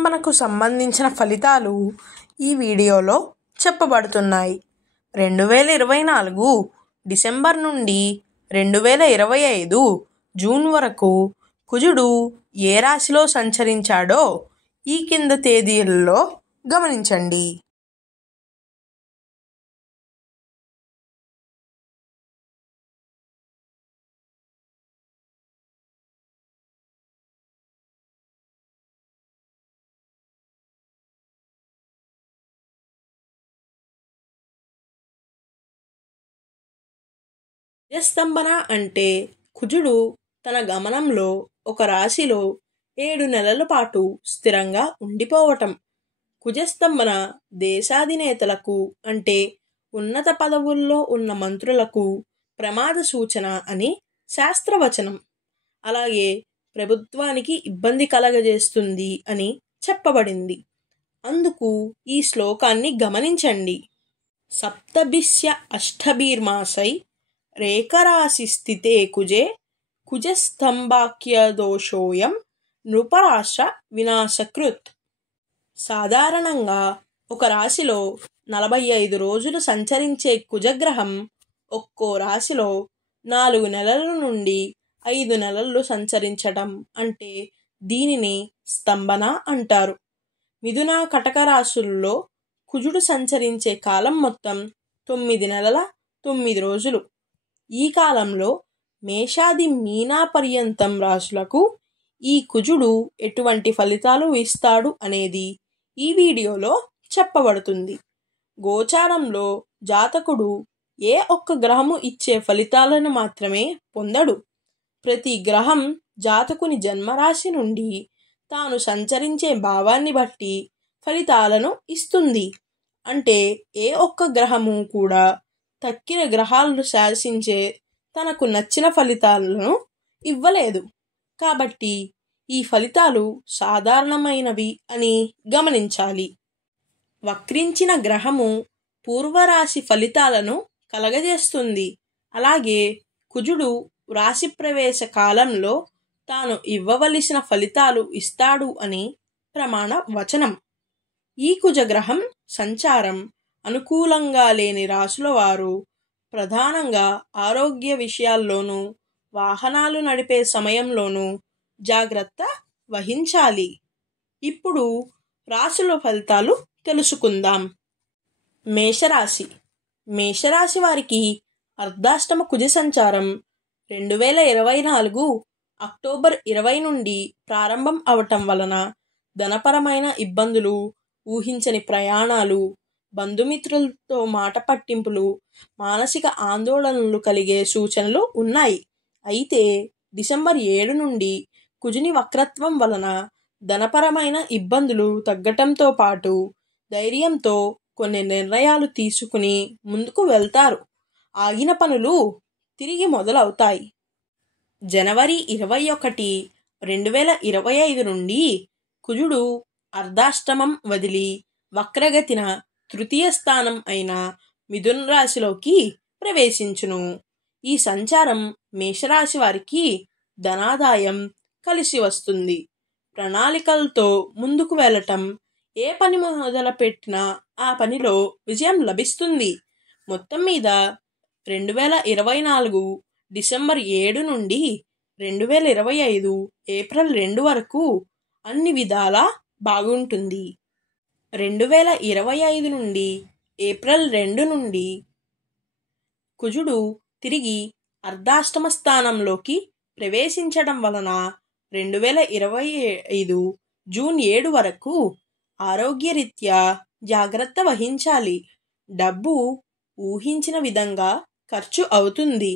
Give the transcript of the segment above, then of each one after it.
కుజస్తంభనకు సంబంధించిన ఫలితాలు ఈ వీడియోలో చెప్పబడుతున్నాయి. 2024 డిసెంబర్ నుండి 2025 జూన్ వరకు కుజుడు ఏ రాశిలో సంచరించాడో ఈ కింద తేదీలలో గమనించండి. కుజస్తంభన అంటే కుజుడు తన గమనంలో ఒక రాశిలో 7 నెలల పాటు స్థిరంగా ఉండిపోవటం. కుజస్తంభన దేశాధినేతలకు అంటే ఉన్నత పదవుల్లో ఉన్న మంత్రులకు ప్రమాద సూచన అని శాస్త్రవచనం. అలాగే ప్రభుత్వానికి ఇబ్బంది కలగజేస్తుంది అని చెప్పబడింది. అందుకు ఈ శ్లోకాన్ని గమనించండి. సప్తభిస్య అష్టభిర్మాసై రేఖరాశి స్థితే కుజే కుజస్తంభాఖ్యదోషోయం నృపరాష్ట్ర వినాశకృత్. సాధారణంగా ఒక రాశిలో 45 రోజులు సంచరించే కుజగ్రహం ఒక్కో రాశిలో 4 నెలల నుండి 5 నెలలు సంచరించటం అంటే దీనిని స్తంభన అంటారు. మిథున కటక రాశుల్లో కుజుడు సంచరించే కాలం మొత్తం 9 నెలల 9 రోజులు. ఈ కాలంలో మేషాది మీనా పర్యంతం రాశులకు ఈ కుజుడు ఎటువంటి ఫలితాలు ఇస్తాడు అనేది ఈ వీడియోలో చెప్పబడుతుంది. గోచారంలో జాతకుడు ఏ ఒక్క గ్రహము ఇచ్చే ఫలితాలను మాత్రమే పొందడు. ప్రతి గ్రహం జాతకుని జన్మరాశి నుండి తాను సంచరించే భావాన్ని బట్టి ఫలితాలను ఇస్తుంది. అంటే ఏ ఒక్క గ్రహము కూడా తక్కిన గ్రహాలను శాసించే తనకు నచ్చిన ఫలితాలను ఇవ్వలేదు. కాబట్టి ఈ ఫలితాలు సాధారణమైనవి అని గమనించాలి. వక్రించిన గ్రహము పూర్వరాశి ఫలితాలను కలగజేస్తుంది. అలాగే కుజుడు రాశి ప్రవేశ కాలంలో తాను ఇవ్వవలసిన ఫలితాలు ఇస్తాడు అని ప్రమాణ వచనం. ఈ కుజగ్రహం సంచారం అనుకూలంగా లేని రాశుల వారు ప్రధానంగా ఆరోగ్య విషయాల్లోనూ వాహనాలు నడిపే సమయంలోనూ జాగ్రత్త వహించాలి. ఇప్పుడు రాశుల ఫలితాలు తెలుసుకుందాం. మేషరాశి. మేషరాశి వారికి అర్ధాష్టమ కుజ సంచారం 2024 అక్టోబర్ 20 నుండి ప్రారంభం అవటం వలన ధనపరమైన ఇబ్బందులు, ఊహించని ప్రయాణాలు, బంధుమిత్రులతో మాట పట్టింపులు, మానసిక ఆందోళనలు కలిగే సూచనలు ఉన్నాయి. అయితే డిసెంబర్ 7 నుండి కుజుని వక్రత్వం వలన ధనపరమైన ఇబ్బందులు తగ్గటంతో పాటు ధైర్యంతో కొన్ని నిర్ణయాలు తీసుకుని ముందుకు వెళ్తారు. ఆగిన పనులు తిరిగి మొదలవుతాయి. జనవరి 21, 2025 నుండి కుజుడు అర్ధాష్టమం వదిలి వక్రగతిన తృతీయ స్థానం అయిన మిథున రాశిలోకి ప్రవేశించును. ఈ సంచారం మేషరాశి వారికి ధనాదాయం కలిసి వస్తుంది. ప్రణాళికలతో ముందుకు వెళ్ళటం, ఏ పని మొదలుపెట్టినా ఆ పనిలో విజయం లభిస్తుంది. మొత్తం మీద 2024 డిసెంబర్ 7 నుండి 2025 ఏప్రిల్ 2 వరకు అన్ని విధాలా బాగుంటుంది. 2025 నుండి ఏప్రిల్ 2 నుండి కుజుడు తిరిగి అర్ధాష్టమ స్థానంలోకి ప్రవేశించడం వలన 2025 జూన్ 7 వరకు ఆరోగ్యరీత్యా జాగ్రత్త వహించాలి. డబ్బు ఊహించిన విధంగా ఖర్చు అవుతుంది.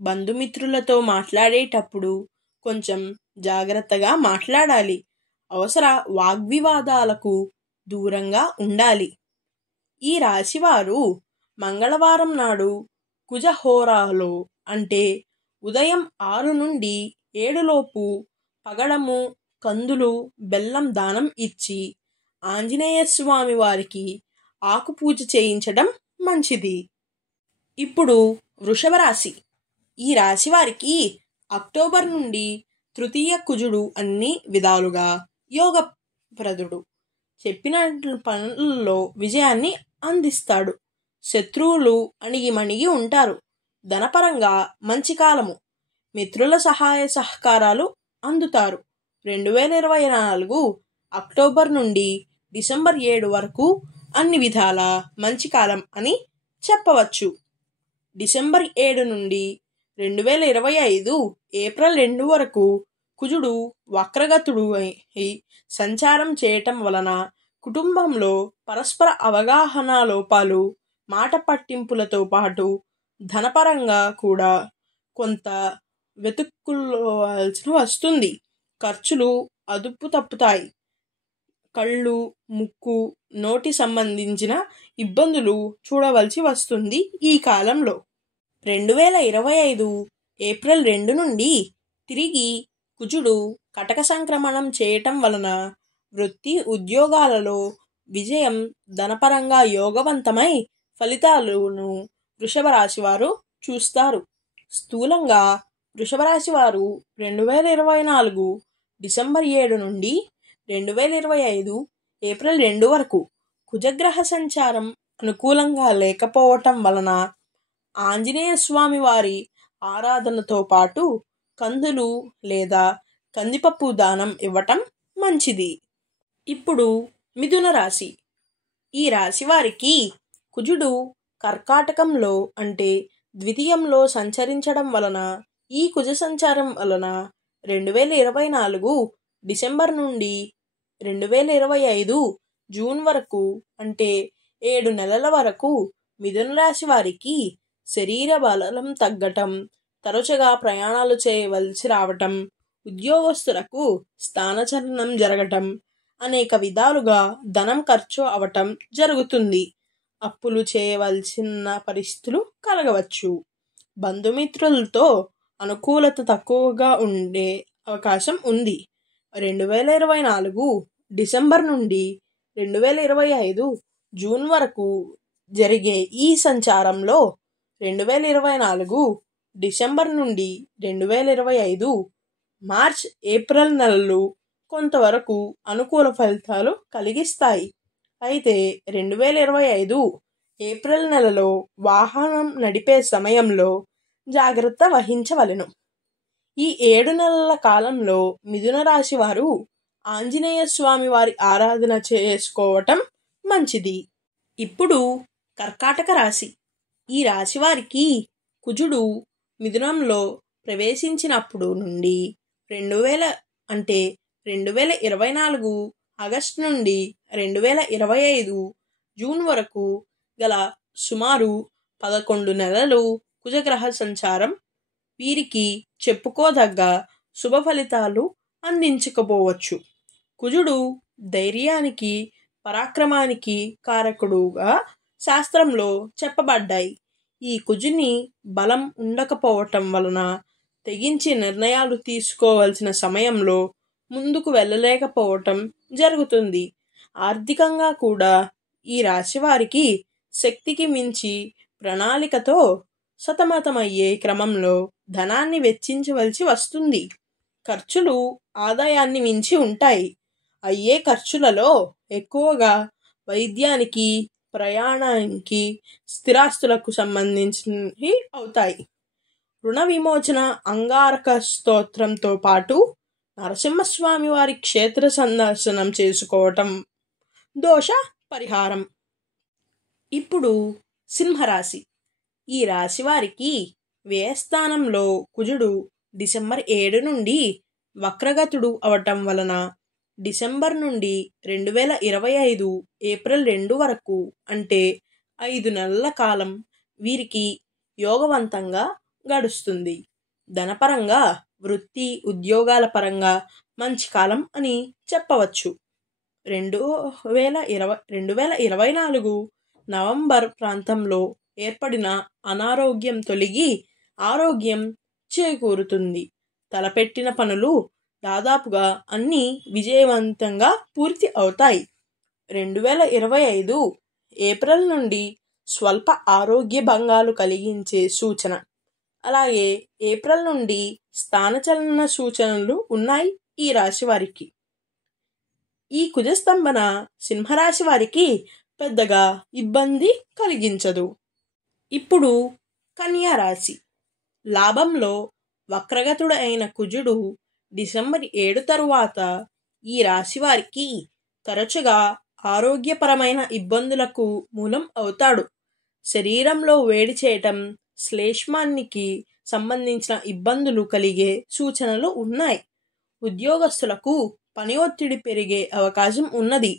బంధుమిత్రులతో మాట్లాడేటప్పుడు కొంచెం జాగ్రత్తగా మాట్లాడాలి. అవసర వాగ్వివాదాలకు దూరంగా ఉండాలి. ఈ రాశివారు మంగళవారం నాడు కుజహోరాలో అంటే ఉదయం 6 నుండి 7 లోపు పగడము, కందులు, బెల్లం దానం ఇచ్చి ఆంజనేయ స్వామి వారికి ఆకుపూజ చేయించడం మంచిది. ఇప్పుడు వృషభ రాశి. ఈ రాశి వారికి అక్టోబర్ నుండి తృతీయ కుజుడు అన్ని విధాలుగా యోగ ప్రదుడు చెప్పిన పనుల్లో విజయాన్ని అందిస్తాడు. శత్రువులు అణిగిమణిగి ఉంటారు. ధనపరంగా మంచి కాలము. మిత్రుల సహాయ సహకారాలు అందుతారు. 2024 అక్టోబర్ నుండి డిసెంబర్ 7 వరకు అన్ని విధాల మంచి కాలం అని చెప్పవచ్చు. డిసెంబర్ 7 నుండి 2025 ఏప్రిల్ 2 వరకు కుజుడు వక్రగతుడు అయి సంచారం చేయటం వలన కుటుంబంలో పరస్పర అవగాహన లోపాలు, మాట పట్టింపులతో పాటు ధనపరంగా కూడా కొంత వెతుక్కోవాల్సి వస్తుంది. ఖర్చులు అదుపు తప్పుతాయి. కళ్ళు, ముక్కు, నోటి సంబంధించిన ఇబ్బందులు చూడవలసి వస్తుంది ఈ కాలంలో. 2025 ఏప్రిల్ 2 నుండి తిరిగి కుజుడు కటక సంక్రమణం చేయటం వలన వృత్తి ఉద్యోగాలలో విజయం, ధనపరంగా యోగవంతమై ఫలితాలను వృషభ రాశి వారు చూస్తారు. స్థూలంగా వృషభ రాశి వారు 2024 డిసెంబర్ 7 నుండి 2025 ఏప్రిల్ 2 వరకు కుజగ్రహ సంచారం అనుకూలంగా లేకపోవటం వలన ఆంజనేయ స్వామి వారి ఆరాధనతో పాటు కందులు లేదా కందిపప్పు దానం ఇవ్వటం మంచిది. ఇప్పుడు మిథున రాశి. ఈ రాశి వారికి కుజుడు కర్కాటకంలో అంటే ద్వితీయంలో సంచరించడం వలన, ఈ కుజ సంచారం వలన 2024 డిసెంబర్ నుండి 2025 జూన్ వరకు అంటే 7 నెలల వరకు మిథున రాశి వారికి శరీర బలం తగ్గటం, తరచుగా ప్రయాణాలు చేయవలసి రావటం, ఉద్యోగస్తులకు స్థానచలనం జరగటం, అనేక విధాలుగా ధనం ఖర్చు అవటం జరుగుతుంది. అప్పులు చేయవలసిన పరిస్థితులు కలగవచ్చు. బంధుమిత్రులతో అనుకూలత తక్కువగా ఉండే అవకాశం ఉంది. 2024 డిసెంబర్ నుండి 2025 జూన్ వరకు జరిగే ఈ సంచారంలో 2024 డిసెంబర్ నుండి 2025 మార్చ్ ఏప్రిల్ నెలలు కొంతవరకు అనుకూల ఫలితాలు కలిగిస్తాయి. అయితే 2025 ఏప్రిల్ నెలలో వాహనం నడిపే సమయంలో జాగ్రత్త వహించవలెను. ఈ 7 నెలల కాలంలో మిథున రాశి వారు ఆంజనేయ స్వామి వారి ఆరాధన చేసుకోవటం మంచిది. ఇప్పుడు కర్కాటక రాశి. ఈ రాశి వారికి కుజుడు మిథునంలో ప్రవేశించినప్పుడు నుండి 2024 ఆగస్టు నుండి 2025 జూన్ వరకు గల సుమారు 11 నెలలు కుజగ్రహ సంచారం వీరికి చెప్పుకోదగ్గ శుభ ఫలితాలు అందించకపోవచ్చు. కుజుడు ధైర్యానికి, పరాక్రమానికి కారకుడుగా శాస్త్రంలో చెప్పబడ్డాయి. ఈ కుజుని బలం ఉండకపోవటం వలన తెగించి నిర్ణయాలు తీసుకోవాల్సిన సమయంలో ముందుకు వెళ్ళలేకపోవటం జరుగుతుంది. ఆర్థికంగా కూడా ఈ రాశి వారికి శక్తికి మించి ప్రణాళికతో సతమతమయ్యే క్రమంలో ధనాన్ని వెచ్చించవలసి వస్తుంది. ఖర్చులు ఆదాయాన్ని మించి ఉంటాయి. అయ్యే ఖర్చులలో ఎక్కువగా వైద్యానికి, ప్రయాణానికి, స్థిరాస్తులకు సంబంధించినవి అవుతాయి. రుణ విమోచన అంగారక స్తోత్రంతో పాటు నరసింహస్వామి వారి క్షేత్ర సందర్శనం చేసుకోవటం దోష పరిహారం. ఇప్పుడు సింహరాశి. ఈ రాశి వారికి వ్యయస్థానంలో కుజుడు డిసెంబర్ 7 నుండి వక్రగతుడు అవటం వలన డిసెంబర్ నుండి 2025 ఏప్రిల్ 2 వరకు అంటే 5 నెలల కాలం వీరికి యోగవంతంగా గడుస్తుంది. ధనపరంగా, వృత్తి ఉద్యోగాల పరంగా మంచి కాలం అని చెప్పవచ్చు. 2024 నవంబర్ ప్రాంతంలో ఏర్పడిన అనారోగ్యం తొలగి ఆరోగ్యం చేకూరుతుంది. తలపెట్టిన పనులు దాదాపుగా అన్నీ విజయవంతంగా పూర్తి అవుతాయి. 2025 ఏప్రిల్ నుండి స్వల్ప ఆరోగ్య భంగాలు కలిగించే సూచన, అలాగే ఏప్రిల్ నుండి స్థానచలన సూచనలు ఉన్నాయి ఈ రాశి వారికి. ఈ కుజస్తంభన సింహరాశి వారికి పెద్దగా ఇబ్బంది కలిగించదు. ఇప్పుడు కన్యా రాశి. లాభంలో వక్రగతుడు అయిన కుజుడు డిసెంబర్ 7 తరువాత ఈ రాశి వారికి తరచుగా ఆరోగ్యపరమైన ఇబ్బందులకు మూలం అవుతాడు. శరీరంలో వేడి చేయటం, శ్లేష్మానికి సంబంధించిన ఇబ్బందులు కలిగే సూచనలు ఉన్నాయి. ఉద్యోగస్తులకు పని ఒత్తిడి పెరిగే అవకాశం ఉన్నది.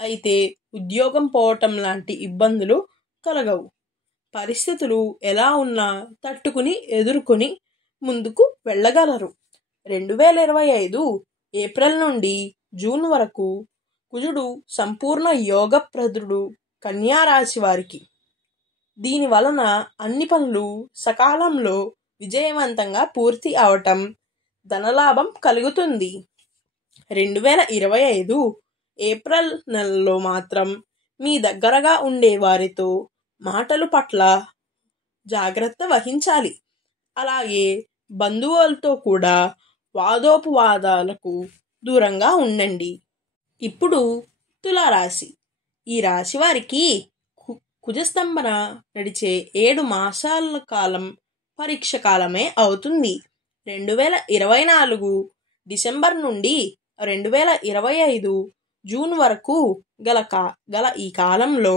అయితే ఉద్యోగం పోవటం లాంటి ఇబ్బందులు కలగవు. పరిస్థితులు ఎలా ఉన్నా తట్టుకుని ఎదుర్కొని ముందుకు వెళ్ళగలరు. 2025 ఏప్రిల్ నుండి జూన్ వరకు కుజుడు సంపూర్ణ యోగప్రదుడు కన్యా రాశి వారికి. దీని వలన అన్ని పనులు సకాలంలో విజయవంతంగా పూర్తి అవటం, ధనలాభం కలుగుతుంది. 2025 ఏప్రిల్ నెలలో మాత్రం మీ దగ్గరగా ఉండే వారితో మాటలు పట్ల జాగ్రత్త వహించాలి. అలాగే బంధువులతో కూడా వాదోపవాదాలకు దూరంగా ఉండండి. ఇప్పుడు తులారాశి. ఈ రాశి వారికి కుజస్తంభన నడిచే 7 మాసాల కాలం పరీక్ష కాలమే అవుతుంది. 2024 డిసెంబర్ నుండి 2025 జూన్ వరకు గల ఈ కాలంలో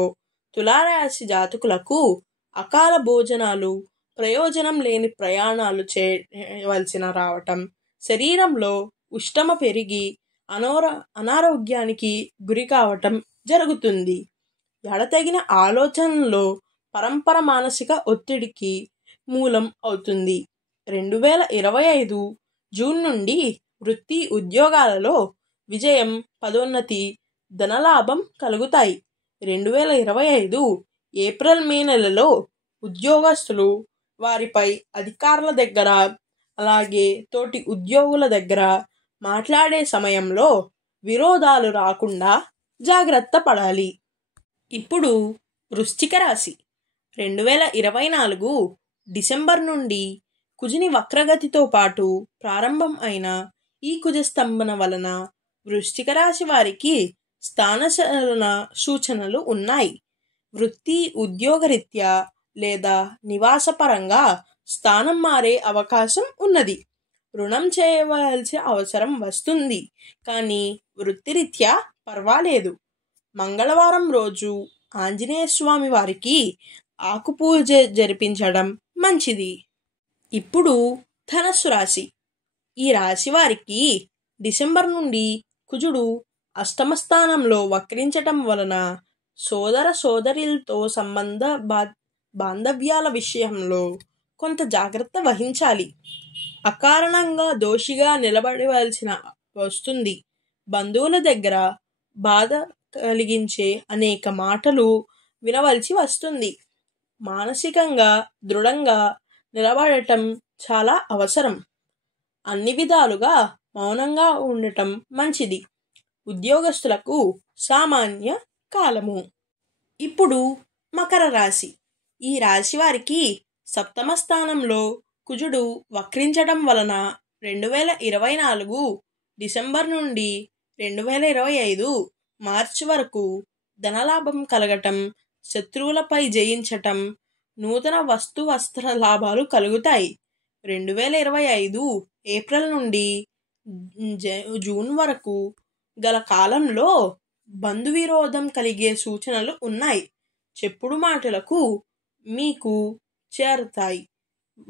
తులారాశి జాతకులకు అకాల భోజనాలు, ప్రయోజనం లేని ప్రయాణాలు చేయవలసిన రావటం, శరీరంలో ఉష్ణమ పెరిగి అనారోగ్యానికి గురి కావటం జరుగుతుంది. ఎడతెగిన ఆలోచనలో పరంపర మానసిక ఒత్తిడికి మూలం అవుతుంది. 2025 జూన్ నుండి వృత్తి ఉద్యోగాలలో విజయం, పదోన్నతి, ధనలాభం కలుగుతాయి. 2025 ఏప్రిల్ మే నెలలో ఉద్యోగస్తులు వారిపై అధికారుల దగ్గర, అలాగే తోటి ఉద్యోగుల దగ్గర మాట్లాడే సమయంలో విరోధాలు రాకుండా జాగ్రత్త పడాలి. ఇప్పుడు వృశ్చిక రాశి. 2024 డిసెంబర్ నుండి కుజుని వక్రగతితో పాటు ప్రారంభం అయిన ఈ కుజస్తంభన వలన వృశ్చిక రాశి వారికి స్థానచలన సూచనలు ఉన్నాయి. వృత్తి ఉద్యోగరీత్యా లేదా నివాసపరంగా స్థానం మారే అవకాశం ఉన్నది. రుణం చేయవలసిన అవసరం వస్తుంది, కానీ వృత్తిరీత్యా పర్వాలేదు. మంగళవారం రోజు ఆంజనేయ స్వామి వారికి ఆకుపూజ జరిపించడం మంచిది. ఇప్పుడు ధనస్సు రాశి. ఈ రాశి వారికి డిసెంబర్ నుండి కుజుడు అష్టమ స్థానంలో వక్రించటం వలన సోదర సోదరులతో బాంధవ్యాల విషయంలో కొంత జాగ్రత్త వహించాలి. అకారణంగా దోషిగా నిలబడవలసిన వస్తుంది. బంధువుల దగ్గర బాధ కలిగించే అనేక మాటలు వినవలసి వస్తుంది. మానసికంగా దృఢంగా నిలబడటం చాలా అవసరం. అన్ని విధాలుగా మౌనంగా ఉండటం మంచిది. ఉద్యోగస్తులకు సామాన్య కాలము. ఇప్పుడు మకర రాశి. ఈ రాశి వారికి సప్తమ స్థానంలో కుజుడు వక్రించడం వలన 2024 డిసెంబర్ నుండి 2025 మార్చి వరకు ధనలాభం కలగటం, శత్రువులపై జయించటం, నూతన వస్త్ర లాభాలు కలుగుతాయి. 2025 ఏప్రిల్ నుండి జూన్ వరకు గల కాలంలో బంధువిరోధం కలిగే సూచనలు ఉన్నాయి. చెప్పుడు మాటలకు మీకు చేరతాయి.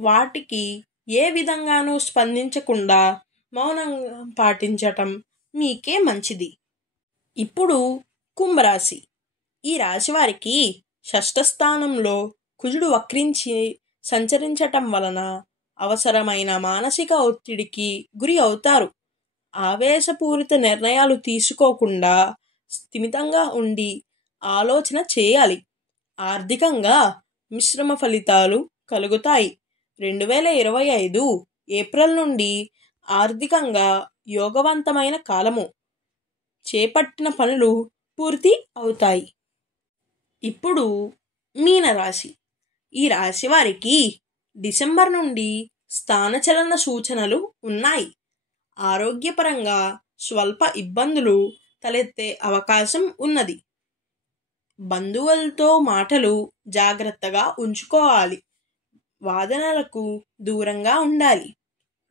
వాటికి ఏ విధంగానూ స్పందించకుండా మౌనం పాటించటం మీకే మంచిది. ఇప్పుడు కుంభరాశి. ఈ రాశి వారికి షష్ఠ స్థానంలో కుజుడు వక్రించి సంచరించటం వలన అవసరమైన మానసిక ఒత్తిడికి గురి అవుతారు. ఆవేశపూరిత నిర్ణయాలు తీసుకోకుండా స్థిమితంగా ఉండి ఆలోచన చేయాలి. ఆర్థికంగా మిశ్రమ ఫలితాలు కలుగుతాయి. 2025 ఏప్రిల్ నుండి ఆర్థికంగా యోగవంతమైన కాలము. చేపట్టిన పనులు పూర్తి అవుతాయి. ఇప్పుడు మీనరాశి. ఈ రాశి వారికి డిసెంబర్ నుండి స్థానచలన సూచనలు ఉన్నాయి. ఆరోగ్యపరంగా స్వల్ప ఇబ్బందులు తలెత్తే అవకాశం ఉన్నది. బంధువులతో మాటలు జాగ్రత్తగా ఉంచుకోవాలి. వాదనలకు దూరంగా ఉండాలి.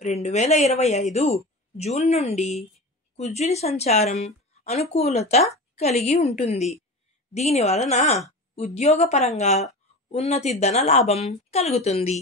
2025 జూన్ నుండి కుజుని సంచారం అనుకూలత కలిగి ఉంటుంది. దీని వలన ఉద్యోగపరంగా ఉన్నతి, ధనలాభం కలుగుతుంది.